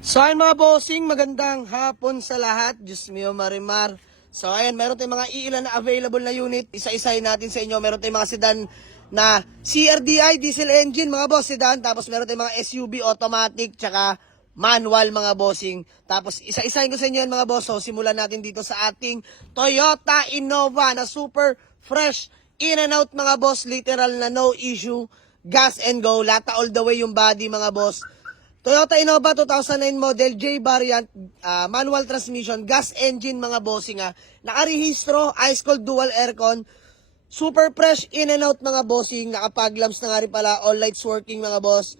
So ayun mga bossing, magandang hapon sa lahat. Diyos mio marimar. So ayan, meron tayong mga iilan na available na unit. Isa-isahin natin sa inyo. Meron tayong mga sedan na CRDI diesel engine mga boss, sedan. Tapos meron tayong mga SUV automatic tsaka manual mga bossing. Tapos isa-isahin ko sa inyo yan mga boss. So simulan natin dito sa ating Toyota Innova na super fresh. In and out mga boss, literal na no issue. Gas and go, lata all the way yung body mga boss. Toyota Innova 2009 model, J variant, manual transmission, gas engine mga bossing ha. Nakarehistro, ice cold dual aircon, super fresh in and out mga bossing, nakapag-lamps na nga rin pala, all lights working mga boss.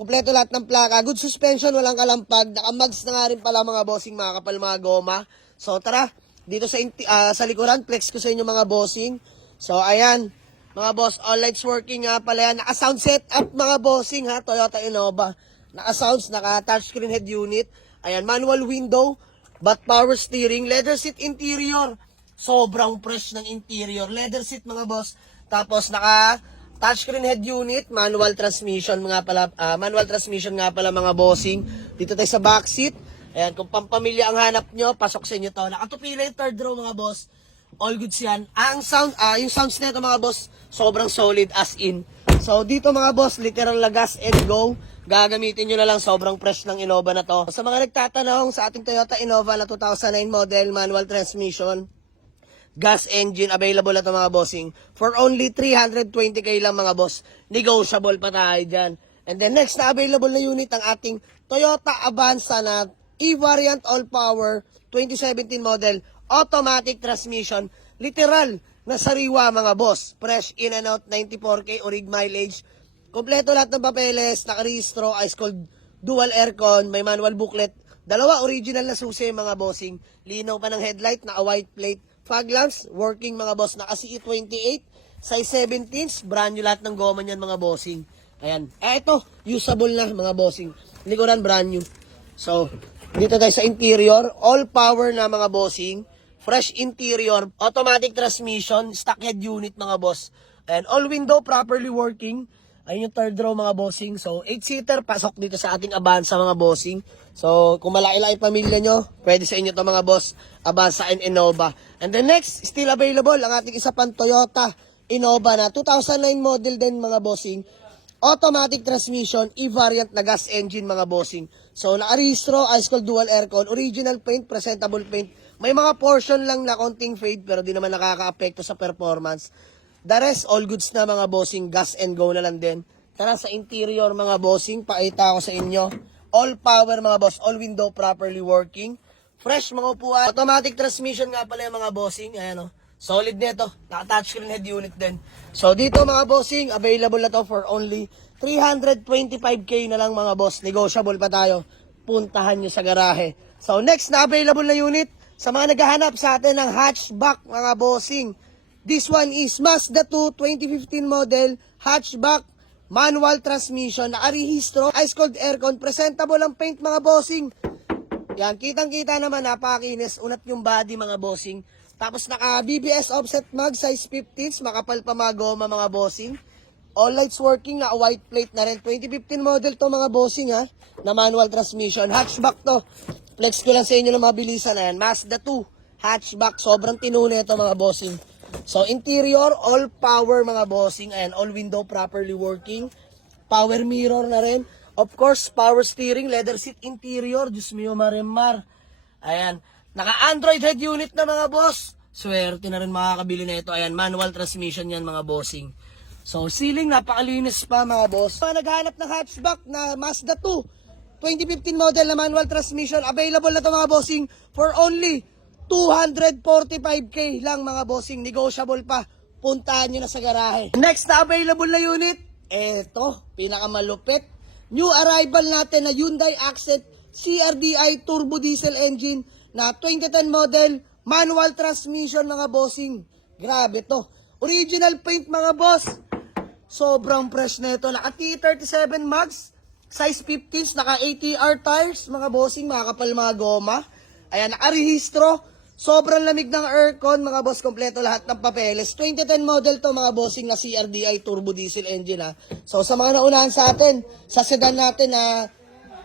Kumpleto lahat ng plaka, good suspension, walang kalampag, nakamags na nga rin pala mga bossing, mga kapal mga goma. So tara, dito sa likuran, flex ko sa inyo mga bossing. So ayan. Mga boss, all lights working nga pala yan. Naka-sound setup mga bossing ha, Toyota Innova. Naka-sounds, naka-touchscreen head unit. Ayan, manual window, but power steering. Leather seat interior. Sobrang fresh ng interior. Leather seat mga boss. Tapos naka-touchscreen head unit, manual transmission mga pala, mga bossing. Dito tayo sa back seat. Ayan, kung pampamilya ang hanap nyo, pasok sa inyo to. Nakatupila yung third row mga boss. All goods yan. Ang sound, yung sounds nito mga boss, sobrang solid as in. So dito mga boss, literal na gas and go. Gagamitin nyo na lang, sobrang fresh ng Innova na to. Sa mga nagtatanong sa ating Toyota Innova na 2009 model, manual transmission, gas engine, available na to mga bossing. For only 320k lang mga boss. Negotiable pa tayo dyan. And then next na available na unit ang ating Toyota Avanza na E-Variant All Power 2017 model. Automatic transmission, literal na sariwa mga boss. Fresh in and out, 94k, orig mileage. Kompleto lahat ng papeles, nakarehistro, ice cold, dual aircon, may manual booklet. Dalawa original na susi mga bossing. Linaw pa ng headlight, naka white plate. Fog lamps, working mga boss, naka CE28, size 17, brand new lahat ng goma niyan mga bossing. Ayan. Ito, usable na mga bossing. Likuran, brand new. So, dito tayo sa interior, all power na mga bossing. Fresh interior, automatic transmission, stock head unit mga boss. And all window properly working. Ayun yung third row mga bossing. So 8-seater, pasok dito sa ating Avanza mga bossing. So kung malaki-laki pamilya nyo, pwede sa inyo to mga boss, Avanza and Innova. And then next, still available ang ating isa pang Toyota Innova na 2009 model din mga bossing. Automatic transmission, E-variant na gas engine mga bossing. So nakarehistro, ice cold dual aircon, original paint, presentable paint. May mga portion lang na konting fade pero di naman nakaka-apekto sa performance. The rest, all goods na mga bossing, gas and go na lang din. Tara sa interior mga bossing, pakita ko sa inyo. All power mga boss, all window properly working. Fresh mga upuan. Automatic transmission nga pala yung mga bossing. Ayan o, solid nito. Naka-touchscreen head unit din. So dito mga bossing, available na to for only 325k na lang mga boss. Negotiable pa tayo. Puntahan nyo sa garahe. So next na available na unit, sa mga naghahanap sa atin ng hatchback mga bossing. This one is Mazda 2 2015 model, hatchback, manual transmission, nakarehistro, ice cold aircon, presentable ang paint mga bossing. Yan, kitang-kita naman, napakinis, unat yung body mga bossing. Tapos naka BBS offset mag, size 15s, makapal pa mga goma mga bossing. All lights working, na white plate na rin. 2015 model to mga bossing ha, na manual transmission, hatchback to. Flex ko lang sa inyo ng mabilisan na yan. Mazda 2, hatchback, sobrang tinuna ito mga bossing. So interior, all power mga bossing. Ayan, all window properly working. Power mirror na rin. Of course, power steering, leather seat interior. Diyos mio marimar. Ayan, naka-Android head unit na mga boss. Swerte na rin makakabili na ito. Ayan, manual transmission yan mga bossing. So ceiling, napakalinis pa mga boss. Naghanap ng hatchback na Mazda 2 2015 model na manual transmission, available na to mga bossing for only 245k lang mga bossing. Negotiable pa. Puntahan nyo na sa garahe. Next na available na unit, eto, pinakamalupit. New arrival natin na Hyundai Accent CRDI turbo diesel engine na 2010 model, manual transmission mga bossing. Grabe to. Original paint mga boss. Sobrang fresh na ito. Naka T37 mags, size 15s, naka ATR tires, mga bossing, mga kapal mga goma. Ayan, nakarehistro. Sobrang lamig ng aircon, mga boss, kompleto lahat ng papeles. 2010 model to mga bossing na CRDI turbo diesel engine ha. So sa mga naunahan sa atin, sa sedan natin na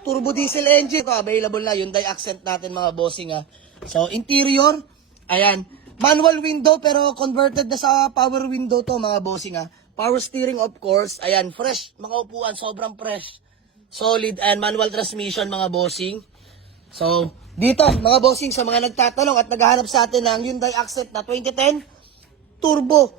turbo diesel engine. Ito, available na, Hyundai Accent natin mga bossing ha. So, interior, ayan, manual window pero converted na sa power window to mga bossing ha. Power steering of course, ayan, fresh, mga upuan, sobrang fresh. Solid and manual transmission mga bossing. So, dito mga bossing sa mga nagtatanong at naghahanap sa atin ng Hyundai Accent na 2010 turbo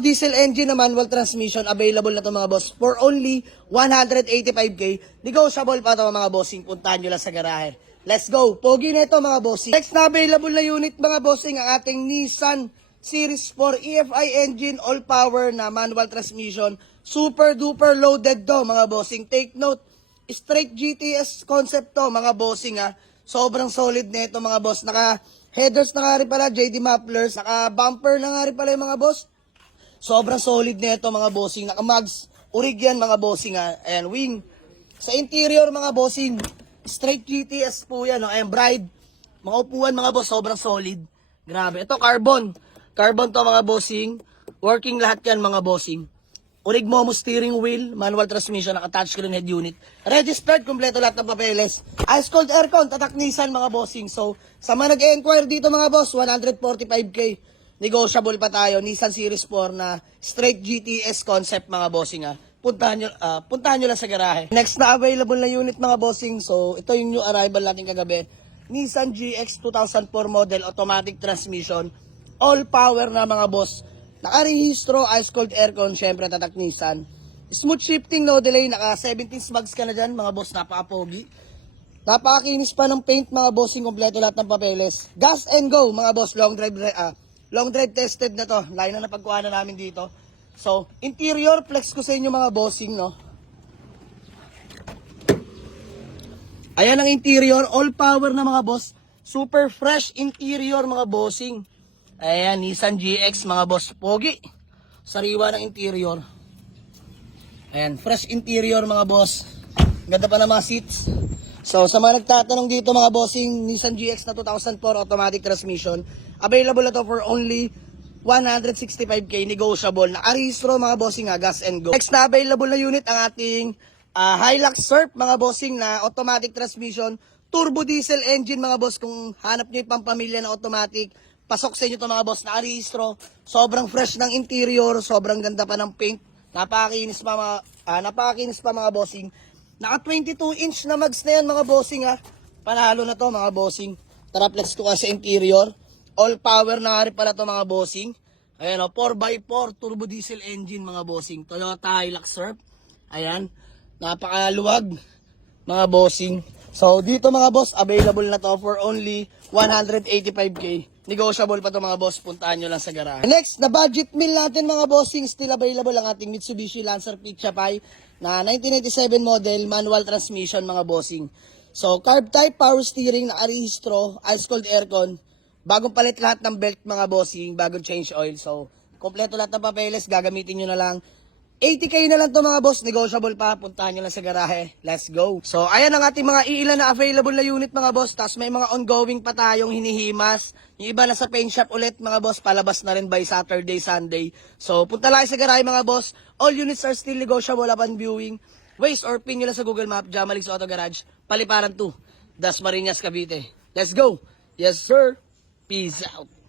diesel engine na manual transmission, available na to mga boss for only 185k. Negotiable pa to mga bossing, puntahan nyo lang sa garahe. Let's go, pogi na ito mga bossing. Next na available na unit mga bossing, ang ating Nissan Series 4 EFI engine, all power na manual transmission. Super duper loaded to mga bossing. Take note, straight GTS concept to mga bossing ha. Sobrang solid na ito mga boss. Naka headers na nga rin pala, JD Mufflers. Naka bumper na nga rin pala yung mga boss. Sobrang solid na ito mga bossing. Naka mags, urig yan mga bossing ha. Ayan, wing. Sa interior mga bossing, straight GTS po yan. No? Ayan, bride. Mga upuan mga boss, sobrang solid. Grabe. Ito carbon. Carbon to mga bossing. Working lahat yan mga bossing. Urig Momo steering wheel, manual transmission, naka-touchscreen head unit. Registered, kompleto lahat ng papeles. Ice cold aircon, tatak Nissan mga bossing. So, sa mga nag-enquire dito mga boss, 145k. Negotiable pa tayo. Nissan Series 4 na straight GTS concept mga bossing ha. Puntahan nyo lang sa garahe. Next na available na unit mga bossing. So, ito yung new arrival natin kagabi. Nissan GX 2004 model, automatic transmission. All power na mga boss. Naka-rehistro, ice cold aircon, syempre tatak Nissan. Smooth shifting, no delay, naka 17 smugs ka na dyan, mga boss, napaka-pogi. Napakakinis pa ng paint, mga bossing, kompleto lahat ng papeles. Gas and go, mga boss, long drive tested na to. Layo na napagkuhanan namin dito. So, interior, flex ko sa inyo mga bossing, no. Ayan ang interior, all power na mga boss. Super fresh interior mga bossing. Ayan, Nissan GX mga boss, pogi. Sariwa ng interior. Ayan, fresh interior mga boss. Ganda pa ng mga seats. So, sa mga nagtatanong dito mga bossing, Nissan GX na 2004 automatic transmission. Available na to for only 165k, negotiable. Naka-rehistro mga bossing ha, gas and go. Next na available na unit ang ating Hilux Surf mga bossing na automatic transmission. Turbo diesel engine mga boss. Kung hanap nyo yung pampamilya na automatic, pasok sa inyo ito mga boss, naka-rehistro. Sobrang fresh ng interior, sobrang ganda pa ng paint. Napakakinis pa mga bossing. Naka 22 inch na mags na yan mga bossing ha. Panalo na to mga bossing. Tara, flex ko kasi interior. All power na nga rin pala to mga bossing. Ayan o, 4x4 turbo diesel engine mga bossing. Toyota Hilux Surf. Ayan, napakaluwag mga bossing. So dito mga boss, available na to for only 185k. Negotiable pa to mga boss, puntahan nyo lang sa garahe. Next, na budget meal natin mga bossing, still available ang ating Mitsubishi Lancer Pickup na 1997 model, manual transmission mga bossing. So, carb type, power steering, naka-rehistro, ice cold aircon, bagong palit lahat ng belt mga bossing, bagong change oil. So, kompleto lahat ng papeles, gagamitin nyo na lang. 80k na lang to mga boss, negotiable pa, puntahan nyo lang sa garahe. Let's go. So, ayan ang ating mga iilan na available na unit mga boss. Tapos may mga ongoing pa tayong hinihimas. Yung iba na sa paint shop ulit mga boss, palabas na rin by Saturday, Sunday. So, punta lang sa garahe mga boss. All units are still negotiable upon viewing. Waze or pin nyo lang sa Google Map, Jamalix Auto Garage, Paliparan 2, Dasmariñas, Cavite. Let's go. Yes sir. Peace out.